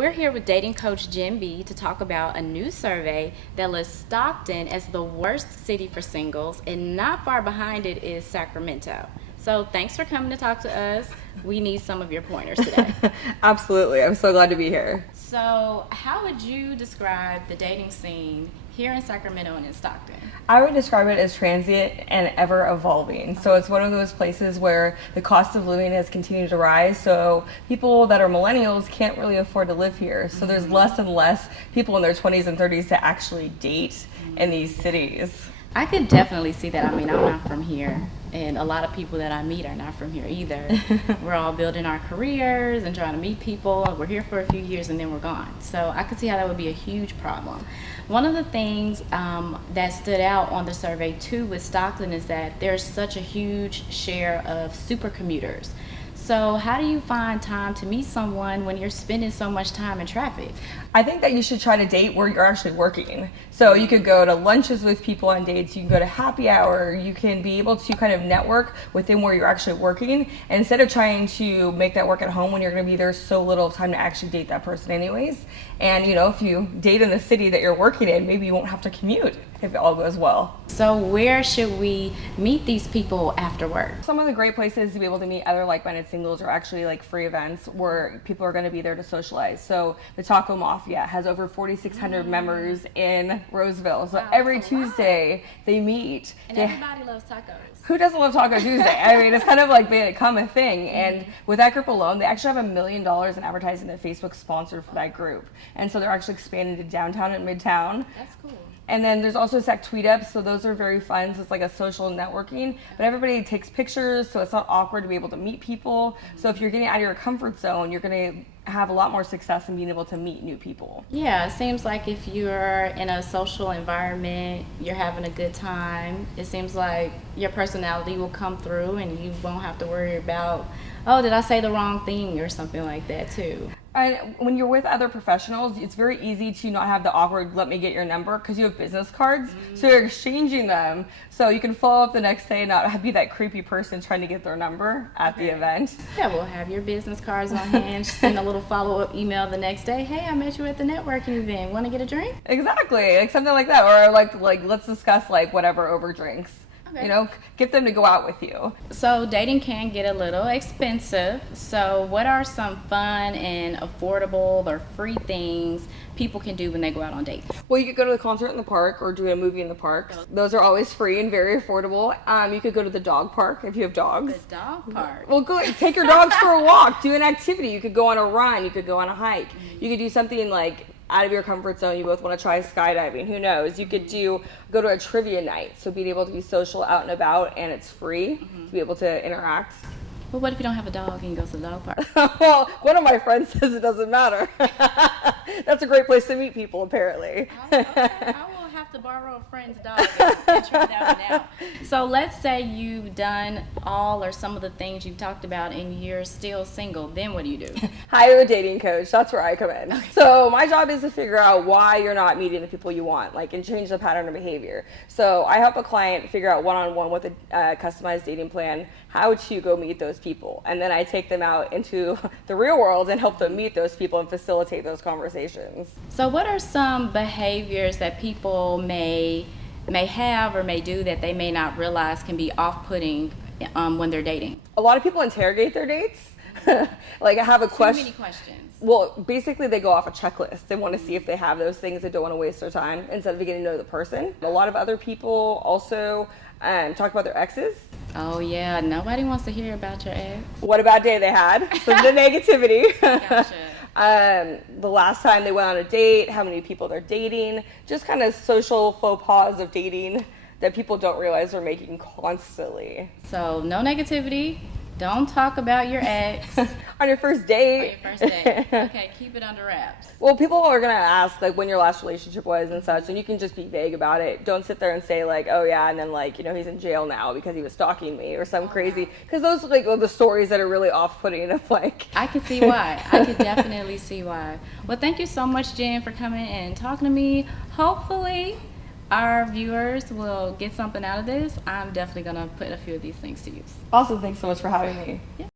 We're here with dating coach Jen B to talk about a new survey that lists Stockton as the worst city for singles, and not far behind it is Sacramento. So thanks for coming to talk to us. We need some of your pointers today. Absolutely. I'm so glad to be here. So how would you describe the dating scene here in Sacramento and in Stockton? I would describe it as transient and ever evolving. So it's one of those places where the cost of living has continued to rise. So people that are millennials can't really afford to live here. So there's less and less people in their 20s and 30s to actually date in these cities. I could definitely see that. I mean, I'm not from here, and a lot of people that I meet are not from here either. We're all building our careers and trying to meet people. We're here for a few years and then we're gone. So I could see how that would be a huge problem. One of the things that stood out on the survey too with Stockton is that there's such a huge share of super commuters. So how do you find time to meet someone when you're spending so much time in traffic? I think that you should try to date where you're actually working. So you could go to lunches with people on dates, you can go to happy hour, you can be able to kind of network within where you're actually working. And instead of trying to make that work at home when you're going to be there so little time to actually date that person anyways. And you know, if you date in the city that you're working in, maybe you won't have to commute if it all goes well. So where should we meet these people after work? Some of the great places to be able to meet other like-minded singles are actually like free events where people are going to be there to socialize. So the Taco Mafia has over 4,600 members in Roseville. So Wow, every that's a lot. Tuesday they meet. And everybody loves tacos. Who doesn't love Taco Tuesday? I mean, it's kind of like become a thing. And with that group alone, they actually have $1 million in advertising that Facebook sponsored for that group. And so they're actually expanding to downtown and midtown. That's cool. And then there's also Sec Tweet Ups, so those are very fun. So it's like a social networking, but everybody takes pictures, so it's not awkward to be able to meet people. So if you're getting out of your comfort zone, you're going to have a lot more success in being able to meet new people. Yeah, it seems like if you're in a social environment, you're having a good time, it seems like your personality will come through and you won't have to worry about, oh, did I say the wrong thing or something like that too. And when you're with other professionals, it's very easy to not have the awkward, let me get your number, because you have business cards, so you're exchanging them. So you can follow up the next day and not be that creepy person trying to get their number at the event. Yeah, we'll have your business cards on hand, send a little follow-up email the next day. Hey, I met you at the networking event. Want to get a drink? Exactly, like something like that. Or like let's discuss like whatever over drinks. Okay. You know, get them to go out with you. So dating can get a little expensive. So what are some fun and affordable or free things people can do when they go out on dates? Well, you could go to the concert in the park or do a movie in the park. Those are always free and very affordable. You could go to the dog park if you have dogs. The dog park. Well, go take your dogs for a walk. Do an activity. You could go on a run. You could go on a hike. You could do something like out of your comfort zone. You both want to try skydiving. Who knows? You could go to a trivia night. So being able to be social out and about, and it's free to be able to interact. Well, what if you don't have a dog and you go to the dog park? Well, one of my friends says it doesn't matter. That's a great place to meet people, apparently. Okay, I will have to borrow a friend's dog and try that one out. So let's say you've done all or some of the things you've talked about and you're still single. Then what do you do? Hire a dating coach. That's where I come in. So my job is to figure out why you're not meeting the people you want, like, and change the pattern of behavior. So I help a client figure out one-on-one with a customized dating plan, how to go meet those people. And then I take them out into the real world and help them meet those people and facilitate those conversations. So what are some behaviors that people may have or may do that they may not realize can be off-putting when they're dating? A lot of people interrogate their dates. Like I have a question. Too many questions. Well, basically they go off a checklist. They want to see if they have those things. They don't want to waste their time instead of getting to know the person. A lot of other people also talk about their exes. Oh yeah, nobody wants to hear about your ex. What about day they had? So the negativity. Gotcha. The last time they went on a date, how many people they're dating, just kind of social faux pas of dating that people don't realize they're making constantly. So no negativity. Don't talk about your ex on On your first date. your first date. Okay, keep it under wraps. Well, people are going to ask like when your last relationship was and such, and you can just be vague about it. Don't sit there and say like, oh yeah, and then like, you know, he's in jail now because he was stalking me or some crazy, because those like are the stories that are really off-putting of like. I can see why. I could definitely see why. Well, thank you so much, Jen, for coming and talking to me. Hopefully our viewers will get something out of this. I'm definitely going to put a few of these things to use. Awesome. Thanks so much for having me. Yeah.